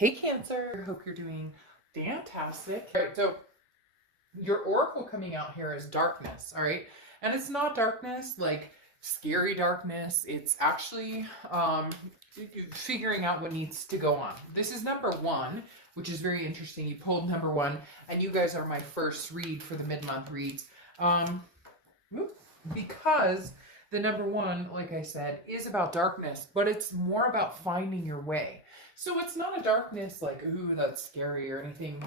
Hey Cancer, hope you're doing fantastic. All right, so your oracle coming out here is darkness, all right? And it's not darkness like scary darkness. It's actually figuring out what needs to go on. This is number one, which is very interesting. You pulled number one, and you guys are my first read for the mid-month reads. Because the number one, like I said, is about darkness, but it's more about finding your way. So it's not a darkness like, ooh, that's scary or anything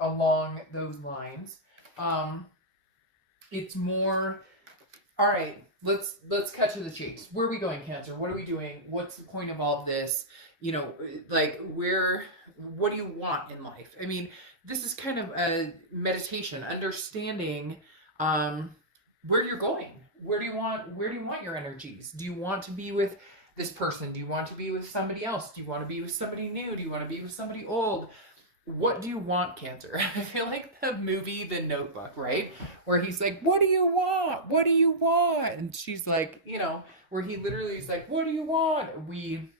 along those lines. It's more, all right, let's cut to the chase. Where are we going, Cancer? What are we doing? What's the point of all of this? You know, like what do you want in life? I mean, this is kind of a meditation, understanding where you're going. Where do you want your energies? Do you want to be with this person? Do you want to be with somebody else? Do you want to be with somebody new? Do you want to be with somebody old? What do you want, Cancer? I feel like the movie The Notebook, right? Where he's like, what do you want? What do you want? And she's like, you know, where he literally is like, what do you want? We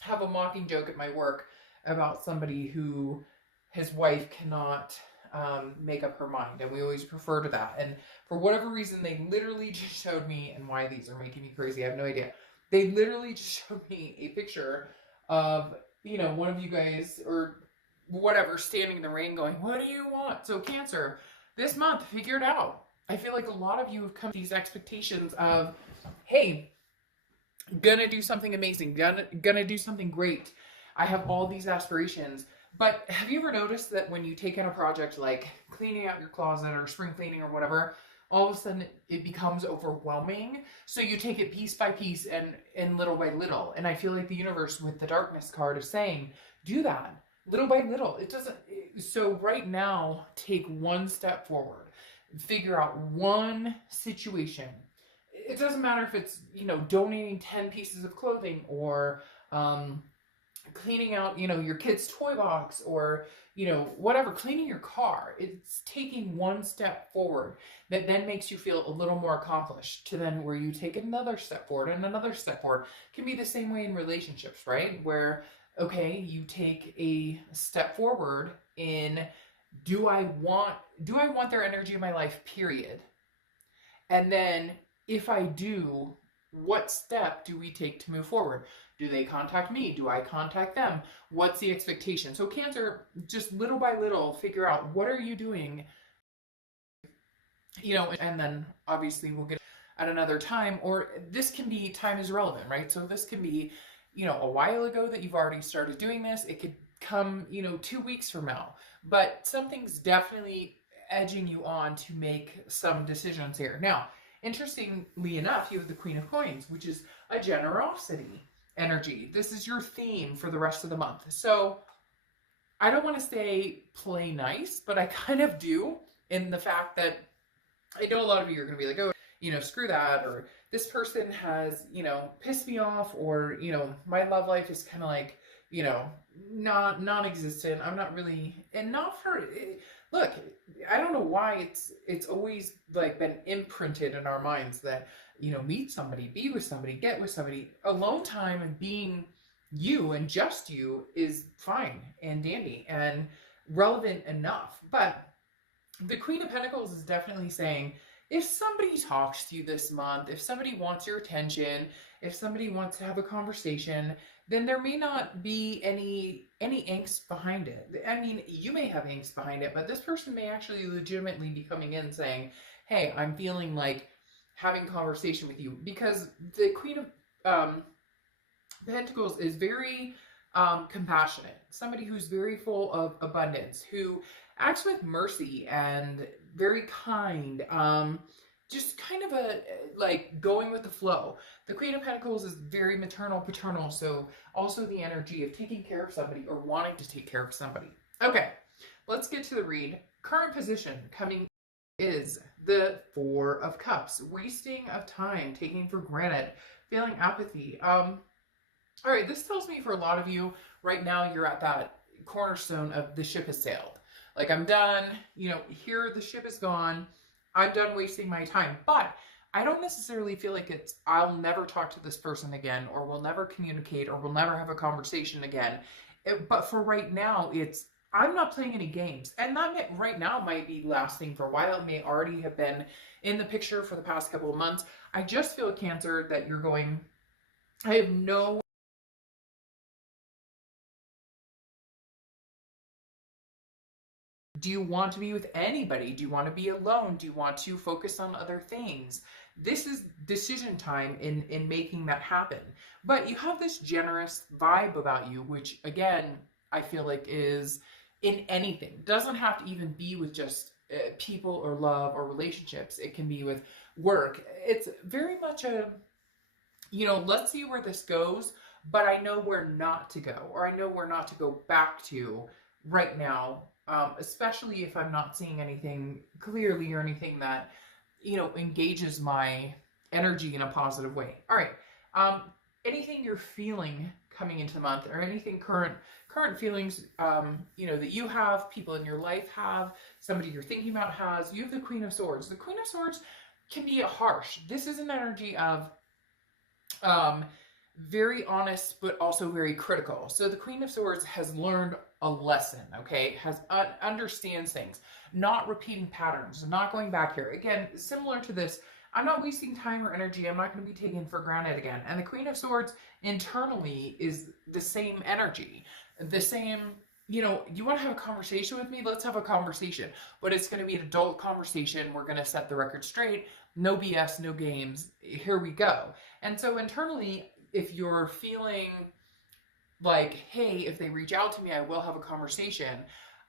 have a mocking joke at my work about somebody who his wife cannot make up her mind, and we always refer to that. And for whatever reason, they literally just showed me, and why these are making me crazy, I have no idea. They literally just showed me a picture of, you know, one of you guys or whatever standing in the rain going, what do you want? So Cancer, this month, figure it out. I feel like a lot of you have come to these expectations of, hey, gonna do something amazing, gonna do something great. I have all these aspirations. But have you ever noticed that when you take on a project like cleaning out your closet or spring cleaning or whatever, all of a sudden it becomes overwhelming? So you take it piece by piece and little by little. And I feel like the universe with the darkness card is saying, do that little by little. It doesn't. So right now, take one step forward. Figure out one situation. It doesn't matter if it's, you know, donating 10 pieces of clothing or cleaning out, you know, your kid's toy box or, you know, whatever, cleaning your car. It's taking one step forward that then makes you feel a little more accomplished, to then where you take another step forward and another step forward. It can be the same way in relationships, right? Where, okay, you take a step forward in, do I want their energy in my life, period? And then if I do, what step do we take to move forward? Do they contact me? Do I contact them? What's the expectation? So Cancer, just little by little, figure out, what are you doing? You know, and then obviously we'll get at another time, or this can be, time is relevant, right? So this can be, you know, a while ago that you've already started doing this. It could come, you know, 2 weeks from now, but something's definitely edging you on to make some decisions here. Now, interestingly enough, you have the Queen of Coins, which is a generosity energy. This is your theme for the rest of the month. So I don't want to say play nice, but I kind of do, in the fact that I know a lot of you are going to be like, oh, you know, screw that, or this person has, you know, pissed me off, or, you know, my love life is kind of like, you know, non-existent. I'm not really, and not for, look, I don't know why it's always like been imprinted in our minds that, you know, meet somebody, be with somebody, get with somebody. Alone time and being you and just you is fine and dandy and relevant enough. But the Queen of Pentacles is definitely saying, if somebody talks to you this month, if somebody wants your attention, if somebody wants to have a conversation, then there may not be any angst behind it. I mean, you may have angst behind it, but this person may actually legitimately be coming in saying, hey, I'm feeling like having conversation with you. Because the Queen of Pentacles is very compassionate, somebody who's very full of abundance, who acts with mercy and very kind, just kind of a, like, going with the flow. The Queen of Pentacles is very maternal, paternal, so also the energy of taking care of somebody or wanting to take care of somebody. Okay, let's get to the read. Current position coming is the Four of Cups. Wasting of time, taking for granted, feeling apathy. All right, this tells me for a lot of you right now, you're at that cornerstone of the ship has sailed. Like, I'm done, you know, here the ship is gone. I'm done wasting my time. But I don't necessarily feel like it's, I'll never talk to this person again, or we'll never communicate, or we'll never have a conversation again. But for right now, I'm not playing any games. And right now might be lasting for a while. It may already have been in the picture for the past couple of months. I just feel, Cancer, that you're going, I have no. Do you want to be with anybody? Do you want to be alone? Do you want to focus on other things? This is decision time in making that happen. But you have this generous vibe about you, which again, I feel like is in anything. Doesn't have to even be with just people or love or relationships. It can be with work. It's very much a, let's see where this goes, but I know where not to go, or I know where not to go back to right now, especially if I'm not seeing anything clearly or anything that, engages my energy in a positive way. All right. Anything you're feeling coming into the month, or anything current feelings, that you have, people in your life have, somebody you're thinking about has. You have the Queen of Swords. The Queen of Swords can be harsh. This is an energy of very honest, but also very critical. So the Queen of Swords has learned a lesson, okay? Understands things, not repeating patterns, not going back here. Again, similar to this, I'm not wasting time or energy. I'm not going to be taken for granted again. And the Queen of Swords internally is the same energy, the same, you want to have a conversation with me? Let's have a conversation. But it's going to be an adult conversation. We're going to set the record straight. No BS, no games. Here we go. And so internally, if you're feeling like, hey, if they reach out to me, I will have a conversation,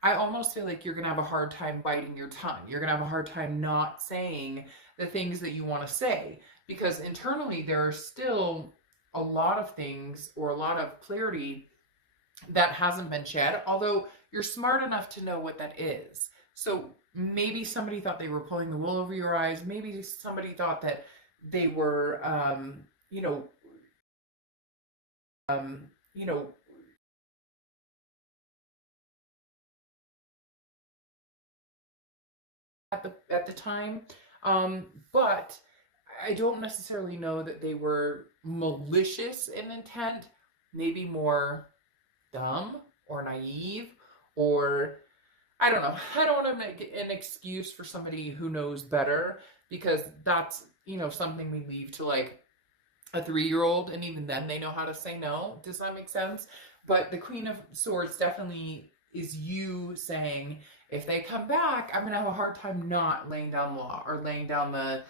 I almost feel like you're going to have a hard time biting your tongue. You're going to have a hard time not saying the things that you want to say, because internally there are still a lot of things, or a lot of clarity that hasn't been shed, although you're smart enough to know what that is. So maybe somebody thought they were pulling the wool over your eyes. Maybe somebody thought that they were, you know, at the time. But I don't necessarily know that they were malicious in intent. Maybe more dumb or naive, or I don't know. I don't want to make an excuse for somebody who knows better, because that's, something we leave to like a 3-year-old, and even then they know how to say no. Does that make sense? But the Queen of Swords definitely is you saying, if they come back, I'm gonna have a hard time not laying down the law, or laying down the,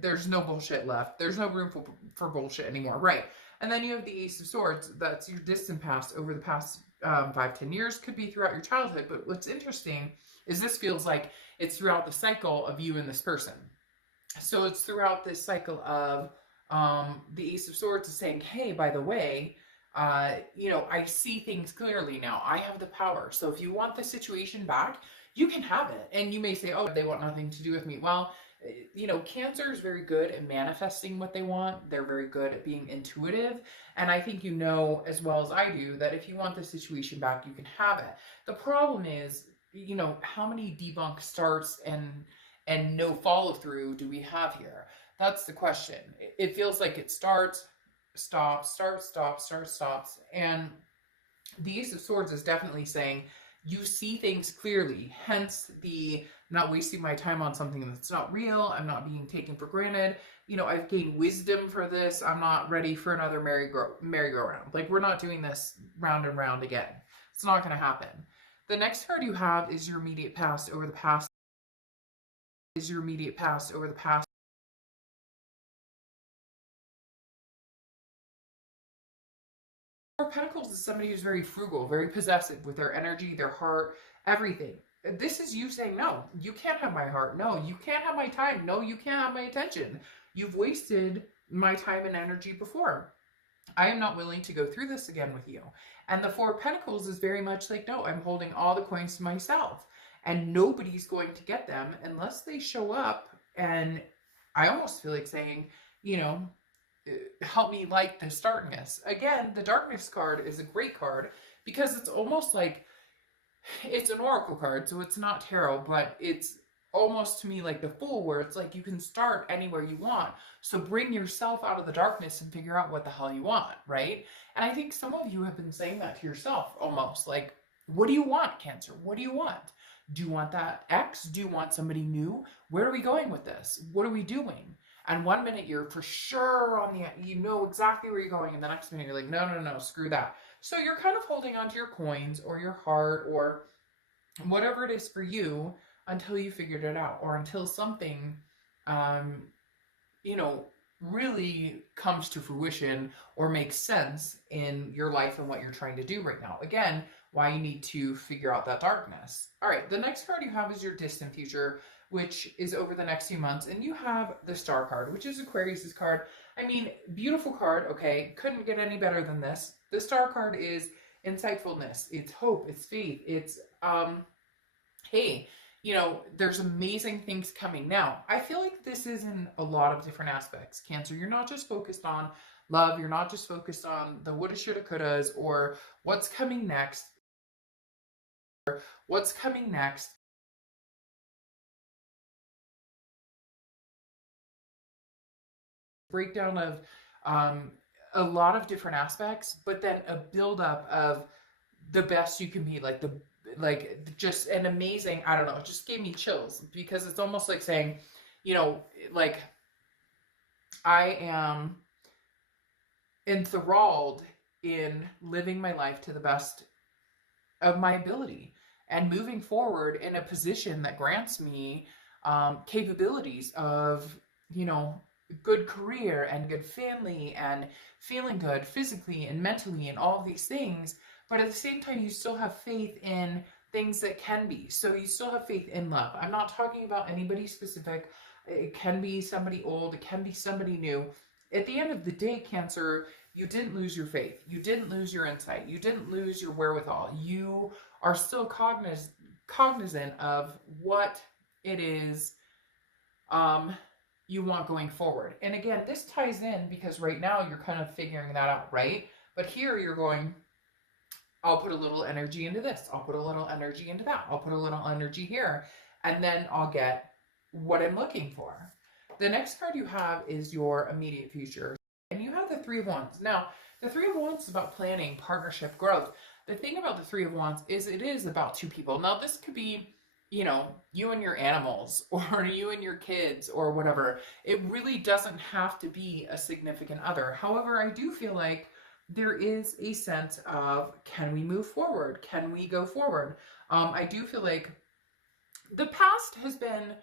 there's no bullshit left. There's no room for bullshit anymore, right? And then you have the Ace of Swords. That's your distant past, over the past 5-10 years, could be throughout your childhood. But what's interesting is this feels like it's throughout the cycle of you and this person. So it's throughout this cycle of the Ace of Swords is saying, hey, by the way, I see things clearly now. I have the power. So if you want the situation back, you can have it. And you may say, oh, they want nothing to do with me. Well, Cancer is very good at manifesting what they want. They're very good at being intuitive. And I think as well as I do, that if you want the situation back, you can have it. The problem is, how many debunk starts and no follow through do we have here? That's the question. It feels like it starts, stops, starts, stops, starts, stops. And the Ace of Swords is definitely saying, you see things clearly, hence the not wasting my time on something that's not real. I'm not being taken for granted. I've gained wisdom for this. I'm not ready for another merry-go-round. Like, we're not doing this round and round again. It's not going to happen. The next card you have is your immediate past over the past. Four of Pentacles is somebody who's very frugal, very possessive with their energy, their heart, everything. This is you saying, no, you can't have my heart. No, you can't have my time. No, you can't have my attention. You've wasted my time and energy before. I am not willing to go through this again with you. And the Four of Pentacles is very much like, no, I'm holding all the coins to myself. And nobody's going to get them unless they show up. And I almost feel like saying, help me light this darkness. Again, the darkness card is a great card, because it's almost like, it's an oracle card, so it's not tarot, but it's almost to me like the Fool, where it's like you can start anywhere you want. So bring yourself out of the darkness and figure out what the hell you want, right? And I think some of you have been saying that to yourself almost like, what do you want, Cancer? What do you want? Do you want that ex? Do you want somebody new? Where are we going with this? What are we doing? And one minute you're for sure on the, you know exactly where you're going. And the next minute you're like, no, no, no, screw that. So you're kind of holding on to your coins or your heart or whatever it is for you until you figured it out, or until something, you know, really comes to fruition or makes sense in your life and what you're trying to do right now. Again, why you need to figure out that darkness. All right, the next card you have is your distant future, which is over the next few months. And you have the Star card, which is Aquarius's card. I mean, beautiful card, okay? Couldn't get any better than this. The Star card is insightfulness. It's hope. It's faith. It's, hey, you know, there's amazing things coming. Now, I feel like this is in a lot of different aspects, Cancer. You're not just focused on love. You're not just focused on the woulda, shoulda, couldas, or what's coming next. What's coming next. Breakdown of a lot of different aspects, but then a buildup of the best you can be, like just an amazing, I don't know, it just gave me chills, because it's almost like saying, you know, like I am enthralled in living my life to the best of my ability and moving forward in a position that grants me capabilities of, you know, good career and good family and feeling good physically and mentally and all of these things. But at the same time, you still have faith in things that can be. So you still have faith in love. I'm not talking about anybody specific. It can be somebody old. It can be somebody new. At the end of the day, Cancer, you didn't lose your faith. You didn't lose your insight. You didn't lose your wherewithal. You are still cognizant of what it is you want going forward. And again, this ties in because right now you're kind of figuring that out, right? But here you're going, I'll put a little energy into this. I'll put a little energy into that. I'll put a little energy here. And then I'll get what I'm looking for. The next card you have is your immediate future. And you have the Three of Wands. Now, the Three of Wands is about planning, partnership, growth. The thing about the Three of Wands is it is about two people. Now, this could be, you know, you and your animals or you and your kids or whatever. It really doesn't have to be a significant other. However, I do feel like there is a sense of, can we move forward? Can we go forward? I do feel like the past has been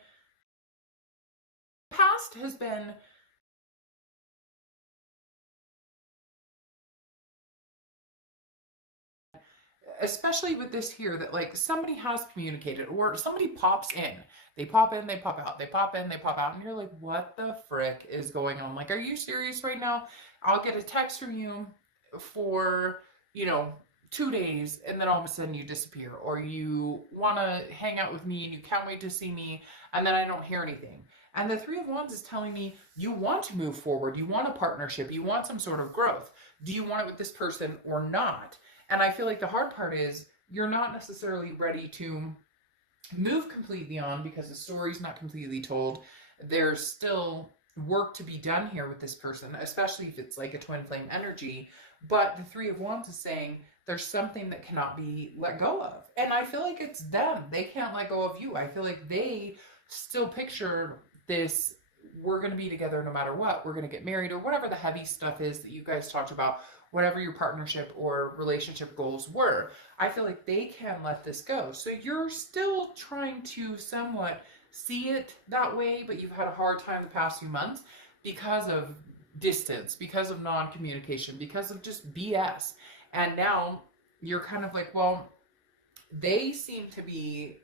especially with this here, that like somebody has communicated or somebody pops in. They pop in, they pop out, they pop in, they pop out, and you're like, what the frick is going on? Like, are you serious right now? I'll get a text from you for, you know, 2 days, and then all of a sudden you disappear, or you want to hang out with me and you can't wait to see me, and then I don't hear anything. And the Three of Wands is telling me you want to move forward, you want a partnership, you want some sort of growth. Do you want it with this person or not? And I feel like the hard part is you're not necessarily ready to move completely on because the story's not completely told. There's still work to be done here with this person, especially if it's like a twin flame energy. But the Three of Wands is saying there's something that cannot be let go of. And I feel like it's them. They can't let go of you. I feel like they still picture this, we're going to be together no matter what. We're going to get married or whatever the heavy stuff is that you guys talked about, whatever your partnership or relationship goals were. I feel like they can't let this go. So you're still trying to somewhat see it that way, but you've had a hard time the past few months because of distance, because of non-communication, because of just BS. And now you're kind of like, well, they seem to be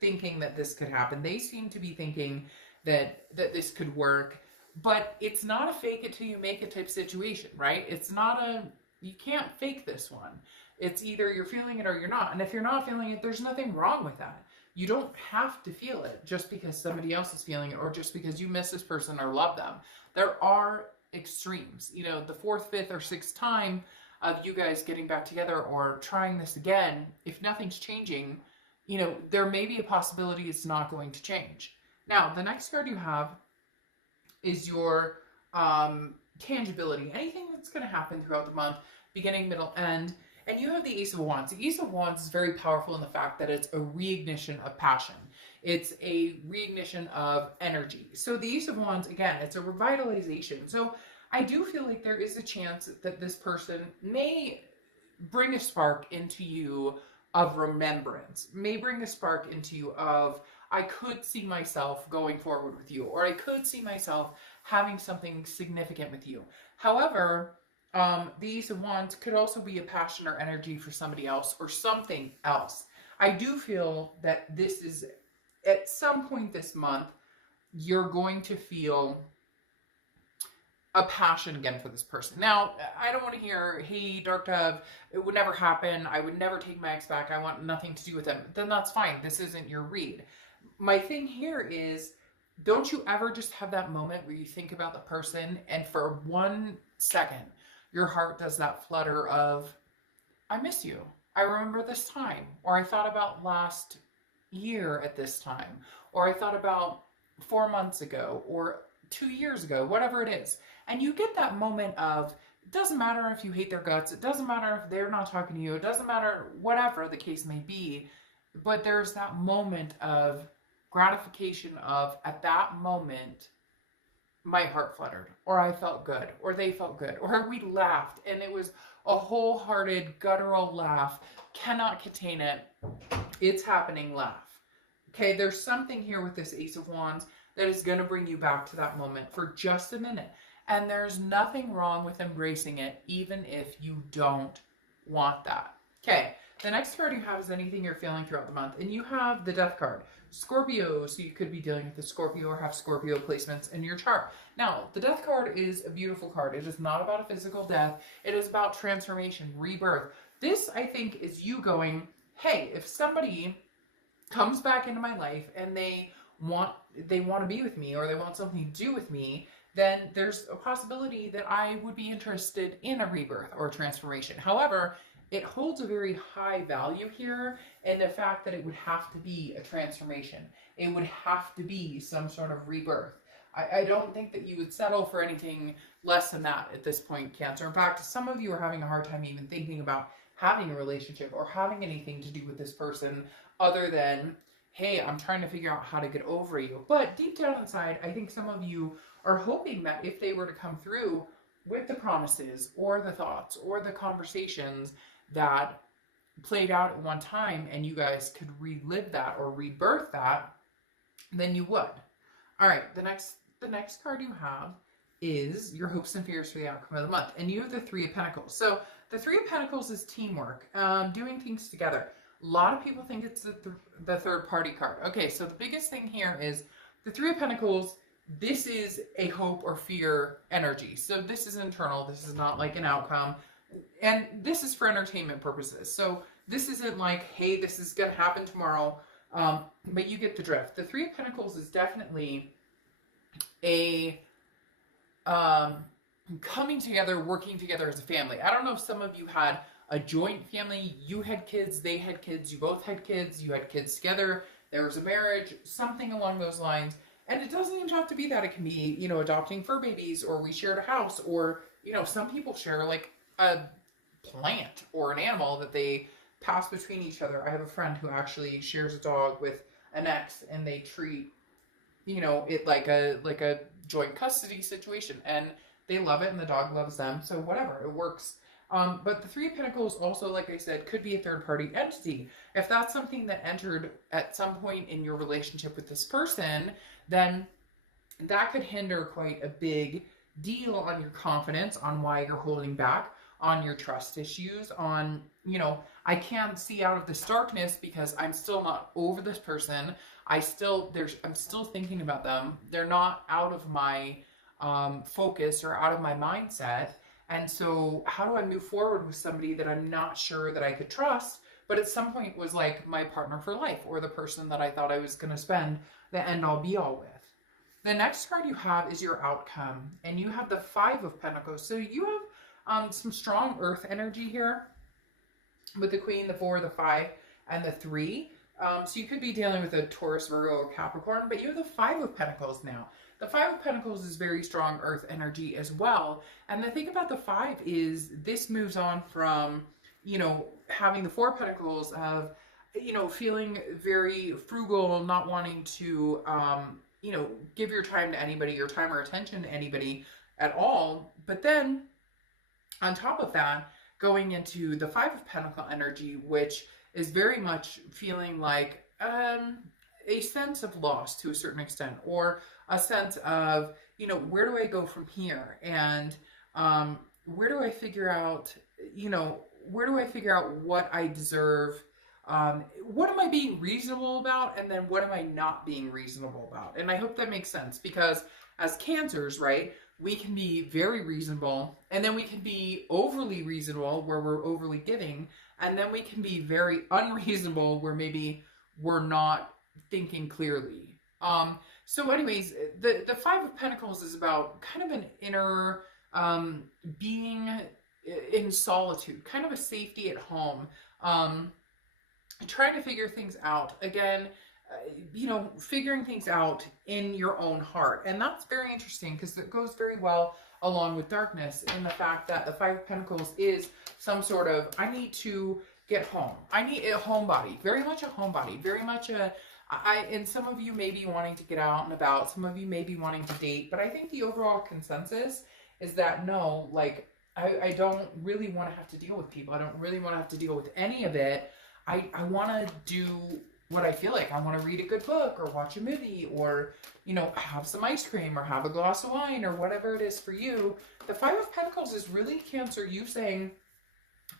thinking that this could happen. They seem to be thinking that this could work. But it's not a fake it till you make it type situation, right? It's not a, you can't fake this one. It's either you're feeling it or you're not. And if you're not feeling it, there's nothing wrong with that. You don't have to feel it just because somebody else is feeling it or just because you miss this person or love them. There are extremes. You know, the fourth, fifth, or sixth time of you guys getting back together or trying this again, if nothing's changing, you know, there may be a possibility it's not going to change. Now, the next card you have is your tangibility. Anything that's going to happen throughout the month, beginning, middle, end. And you have the Ace of Wands. The Ace of Wands is very powerful in the fact that it's a reignition of passion. It's a reignition of energy. So the Ace of Wands, again, it's a revitalization. So I do feel like there is a chance that this person may bring a spark into you of remembrance, may bring a spark into you of, I could see myself going forward with you, or I could see myself having something significant with you. However, the Ace of Wands could also be a passion or energy for somebody else or something else. I do feel that this is, at some point this month, you're going to feel a passion again for this person. Now, I don't want to hear, hey, Dark Dove, it would never happen. I would never take my ex back. I want nothing to do with them. Then that's fine. This isn't your read. My thing here is, don't you ever just have that moment where you think about the person and for 1 second, your heart does that flutter of, I miss you. I remember this time. Or I thought about last year at this time. Or I thought about 4 months ago or 2 years ago, whatever it is. And you get that moment of, it doesn't matter if you hate their guts. It doesn't matter if they're not talking to you. It doesn't matter whatever the case may be. But there's that moment of gratification of, at that moment, my heart fluttered, or I felt good, or they felt good, or we laughed, and it was a wholehearted, guttural laugh. Cannot contain it. It's happening laugh. Okay, there's something here with this Ace of Wands that is going to bring you back to that moment for just a minute. And there's nothing wrong with embracing it, even if you don't want that. Okay, the next card you have is anything you're feeling throughout the month. And you have the Death card. Scorpio, so you could be dealing with a Scorpio or have Scorpio placements in your chart. Now, the Death card is a beautiful card. It is not about a physical death. It is about transformation, rebirth. This, I think, is you going, hey, if somebody comes back into my life and they want to be with me or they want something to do with me, then there's a possibility that I would be interested in a rebirth or a transformation. However, it holds a very high value here in the fact that it would have to be a transformation. It would have to be some sort of rebirth. I don't think that you would settle for anything less than that at this point, Cancer. In fact, some of you are having a hard time even thinking about having a relationship or having anything to do with this person other than, hey, I'm trying to figure out how to get over you. But deep down inside, I think some of you are hoping that if they were to come through with the promises or the thoughts or the conversations that played out at one time and you guys could relive that or rebirth that, then you would. All right, the next card you have is your hopes and fears for the outcome of the month. And you have the Three of Pentacles. So the Three of Pentacles is teamwork, doing things together. A lot of people think it's the third party card. Okay, so the biggest thing here is the Three of Pentacles. This is a hope or fear energy. So this is internal. This is not like an outcome. And this is for entertainment purposes. So this isn't like, hey, this is going to happen tomorrow. But you get the drift. The Three of Pentacles is definitely a coming together, working together as a family. I don't know if some of you had a joint family. You had kids, they had kids, you both had kids, you had kids together. There was a marriage, something along those lines. And it doesn't even have to be that. It can be, you know, adopting fur babies, or we shared a house, or, you know, some people share like a plant or an animal that they pass between each other. I have a friend who actually shares a dog with an ex, and they treat, you know, it like a joint custody situation, and they love it and the dog loves them. So whatever, it works. But the Three of Pentacles also, like I said, could be a third party entity. If that's something that entered at some point in your relationship with this person, then that could hinder quite a big deal on your confidence, on why you're holding back, on your trust issues, on, you know, I can't see out of this darkness because I'm still not over this person. I'm still thinking about them. They're not out of my focus or out of my mindset. And so how do I move forward with somebody that I'm not sure that I could trust, but at some point was like my partner for life, or the person that I thought I was going to spend the end all be all with? The next card you have is your outcome, and you have the Five of Pentacles. So you have some strong earth energy here with the Queen, the Four, the Five, and the Three. So you could be dealing with a Taurus, Virgo, or Capricorn, but you have the Five of Pentacles now. The Five of Pentacles is very strong earth energy as well. And the thing about the Five is this moves on from, you know, having the Four of Pentacles of, you know, feeling very frugal, not wanting to, you know, give your time to anybody, your time or attention to anybody at all. But then on top of that, going into the Five of Pentacle energy, which is very much feeling like a sense of loss to a certain extent, or a sense of, you know, where do I go from here? And where do I figure out, you know, where do I figure out what I deserve? What am I being reasonable about? And then what am I not being reasonable about? And I hope that makes sense, because as Cancers, right, we can be very reasonable, and then we can be overly reasonable where we're overly giving, and then we can be very unreasonable where maybe we're not thinking clearly. So anyways, the Five of Pentacles is about kind of an inner being in solitude, kind of a safety at home, trying to figure things out. Again, you know, figuring things out in your own heart. And that's very interesting, because it goes very well along with darkness, in the fact that the Five of Pentacles is some sort of, I need to get home. I need a homebody, very much a homebody, very much a, and some of you may be wanting to get out and about, some of you may be wanting to date, but I think the overall consensus is that no, like, I don't really want to have to deal with people. I don't really want to have to deal with any of it. I want to do what I feel like. I want to read a good book, or watch a movie, or, you know, have some ice cream, or have a glass of wine, or whatever it is for you. The Five of Pentacles is really, Cancer, you saying,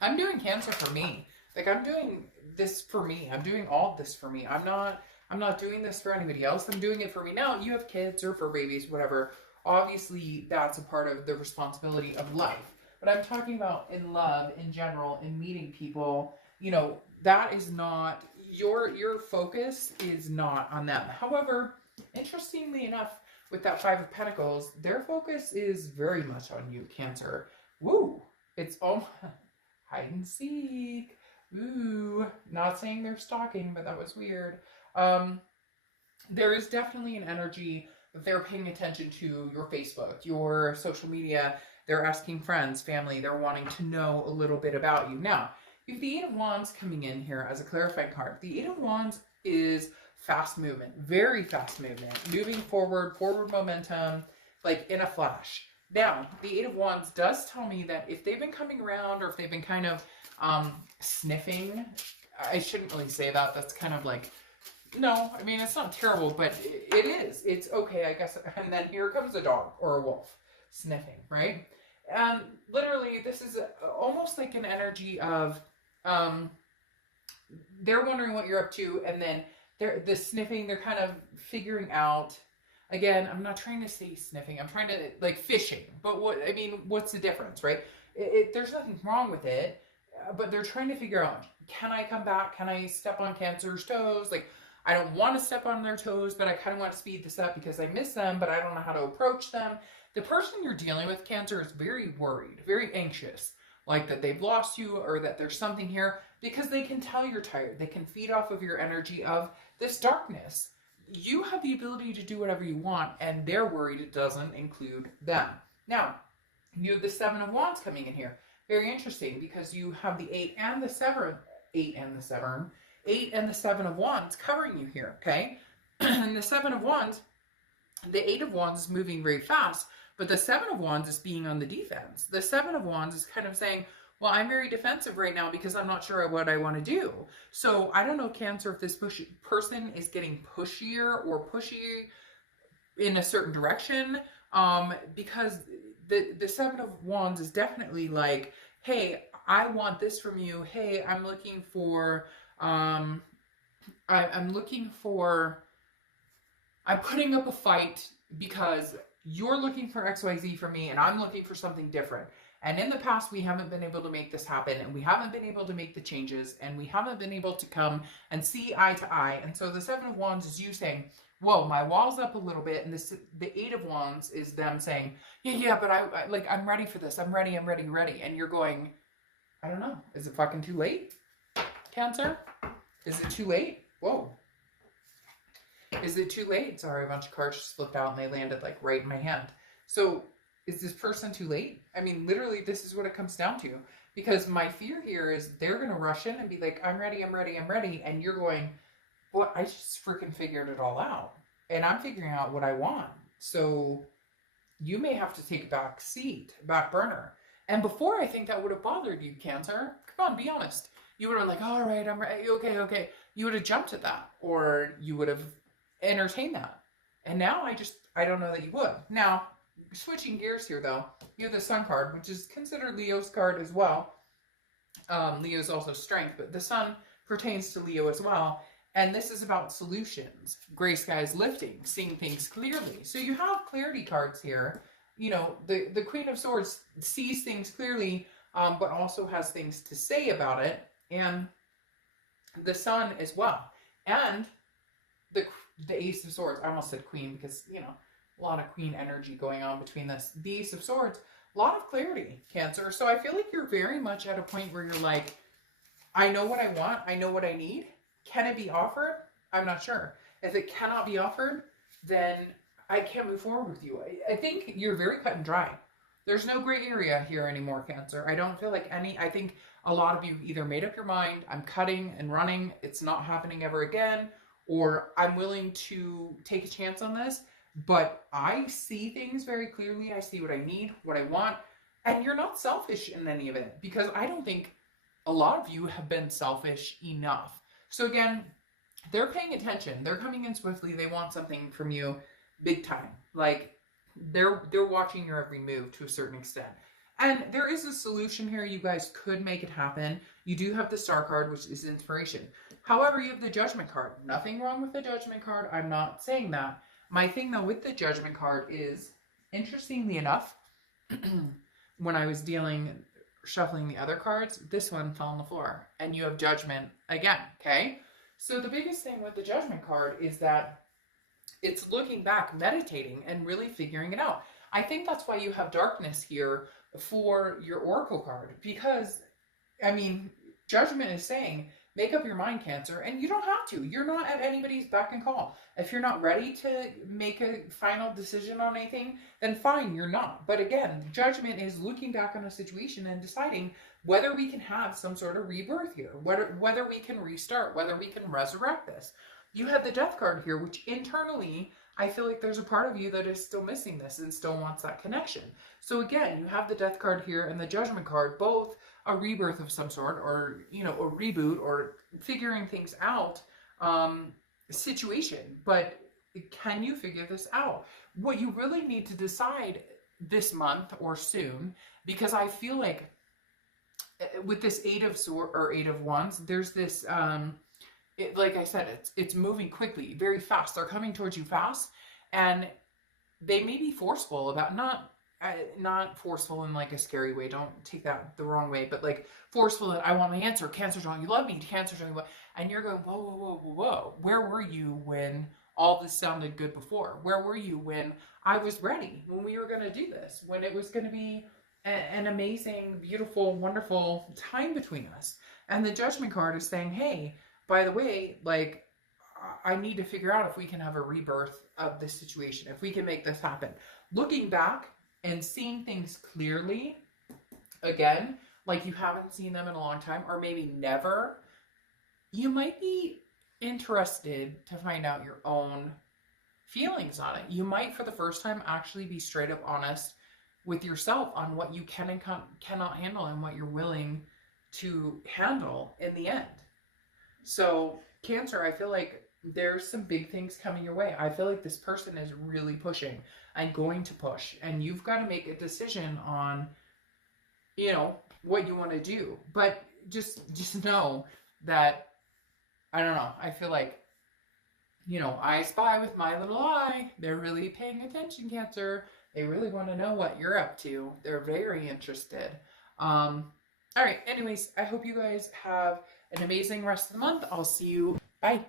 I'm doing Cancer for me. Like, I'm doing this for me. I'm doing all this for me. I'm not doing this for anybody else. I'm doing it for me. Now, you have kids or fur babies, whatever. Obviously, that's a part of the responsibility of life. But I'm talking about in love, in general, in meeting people, you know, that is not, your focus is not on them. However, interestingly enough, with that Five of Pentacles, their focus is very much on you, Cancer. Woo! It's hide and seek. Ooh, not saying they're stalking, but that was weird. There is definitely an energy that they're paying attention to your Facebook, your social media. They're asking friends, family. They're wanting to know a little bit about you. Now, you have the Eight of Wands coming in here as a clarifying card. The Eight of Wands is fast movement, very fast movement, moving forward momentum, like in a flash. Now, the Eight of Wands does tell me that if they've been coming around, or if they've been kind of sniffing, I shouldn't really say that. That's kind of like, no, I mean, it's not terrible, but it is. It's okay, I guess. And then here comes a dog or a wolf sniffing, right? And literally, this is almost like an energy of, they're wondering what you're up to, and then the sniffing, they're kind of figuring out. Again, I'm not trying to say sniffing. I'm trying to, like, fishing. But what's the difference, right? There's nothing wrong with it, but they're trying to figure out, can I come back? Can I step on Cancer's toes? Like, I don't want to step on their toes, but I kind of want to speed this up because I miss them, but I don't know how to approach them. The person you're dealing with, Cancer, is very worried, very anxious, like that they've lost you, or that there's something here, because they can tell you're tired. They can feed off of your energy of this darkness. You have the ability to do whatever you want, and they're worried it doesn't include them. Now, you have the Seven of Wands coming in here. Very interesting, because you have the Eight and the Seven of Wands covering you here, okay? And the Seven of Wands, the Eight of Wands is moving very fast, but the Seven of Wands is being on the defense. The Seven of Wands is kind of saying, well, I'm very defensive right now because I'm not sure what I want to do. So I don't know, Cancer, if this person is getting pushier or pushy in a certain direction, because the Seven of Wands is definitely like, hey, I want this from you. Hey, I'm looking for, I'm putting up a fight because you're looking for XYZ from me, and I'm looking for something different. And in the past, we haven't been able to make this happen, and we haven't been able to make the changes, and we haven't been able to come and see eye to eye. And so the Seven of Wands is you saying, whoa, my wall's up a little bit. And the Eight of Wands is them saying, yeah, but I'm ready for this. I'm ready. And you're going, I don't know. Is it fucking too late, Cancer? Is it too late? Whoa. Is it too late? Sorry, a bunch of cards just flipped out and they landed like right in my hand. So is this person too late? I mean, literally, this is what it comes down to. Because my fear here is they're going to rush in and be like, I'm ready, I'm ready, I'm ready. And you're going, well, I just freaking figured it all out. And I'm figuring out what I want. So you may have to take a back seat, back burner. And before, I think that would have bothered you, Cancer. Come on, be honest. You would have been like, all right, I'm ready. Okay. You would have jumped at that. Or you would have entertained that. And now I don't know that you would. Now, switching gears here, though, you have the Sun card, which is considered Leo's card as well. Leo's also strength, but the Sun pertains to Leo as well. And this is about solutions. Gray skies lifting, seeing things clearly. So you have clarity cards here. You know, the Queen of Swords sees things clearly, but also has things to say about it. And the Sun as well. And the Ace of Swords. I almost said Queen because, you know, a lot of Queen energy going on between this. The Ace of Swords, a lot of clarity, Cancer. So I feel like you're very much at a point where you're like, I know what I want. I know what I need. Can it be offered? I'm not sure. If it cannot be offered, then I can't move forward with you. I think you're very cut and dry. There's no gray area here anymore, Cancer. I don't feel like I think a lot of you either made up your mind, I'm cutting and running, it's not happening ever again, or I'm willing to take a chance on this, but I see things very clearly. I see what I need, what I want, and you're not selfish in any of it, because I don't think a lot of you have been selfish enough. So again, they're paying attention. They're coming in swiftly. They want something from you big time. Like, they're watching your every move to a certain extent. And there is a solution here. You guys could make it happen. You do have the Star card, which is inspiration. However, you have the Judgment card. Nothing wrong with the Judgment card. I'm not saying that. My thing, though, with the Judgment card is, interestingly enough, when I was shuffling the other cards, this one fell on the floor. And you have Judgment again, okay? So the biggest thing with the Judgment card is that it's looking back, meditating, and really figuring it out. I think that's why you have Darkness here for your Oracle card. Because, I mean, Judgment is saying, make up your mind, Cancer, and you don't have to. You're not at anybody's beck and call. If you're not ready to make a final decision on anything, then fine, you're not. But again, Judgment is looking back on a situation and deciding whether we can have some sort of rebirth here, whether we can restart, whether we can resurrect this. You have the Death card here, which internally, I feel like there's a part of you that is still missing this and still wants that connection. So again, you have the Death card here and the Judgment card, both a rebirth of some sort, or, you know, a reboot, or figuring things out situation. But can you figure this out? What you really need to decide this month or soon, because I feel like with this Eight of Wands, there's this like I said, it's moving quickly, very fast. They're coming towards you fast, and they may be forceful about not forceful in like a scary way. Don't take that the wrong way, but like forceful that I want my answer. Cancer, don't you love me? Cancer, don't you love? And you're going, whoa. Where were you when all this sounded good before? Where were you when I was ready? When we were going to do this? When it was going to be an amazing, beautiful, wonderful time between us? And the Judgment card is saying, hey, by the way, like, I need to figure out if we can have a rebirth of this situation, if we can make this happen. Looking back and seeing things clearly, again, like you haven't seen them in a long time, or maybe never, you might be interested to find out your own feelings on it. You might, for the first time, actually be straight up honest with yourself on what you can and cannot handle and what you're willing to handle in the end. So, Cancer, I feel like there's some big things coming your way. I feel like this person is really pushing and going to push. And you've got to make a decision on, you know, what you want to do. But just know that, I don't know, I feel like, you know, I spy with my little eye. They're really paying attention, Cancer. They really want to know what you're up to. They're very interested. All right, anyways, I hope you guys have an amazing rest of the month. I'll see you. Bye.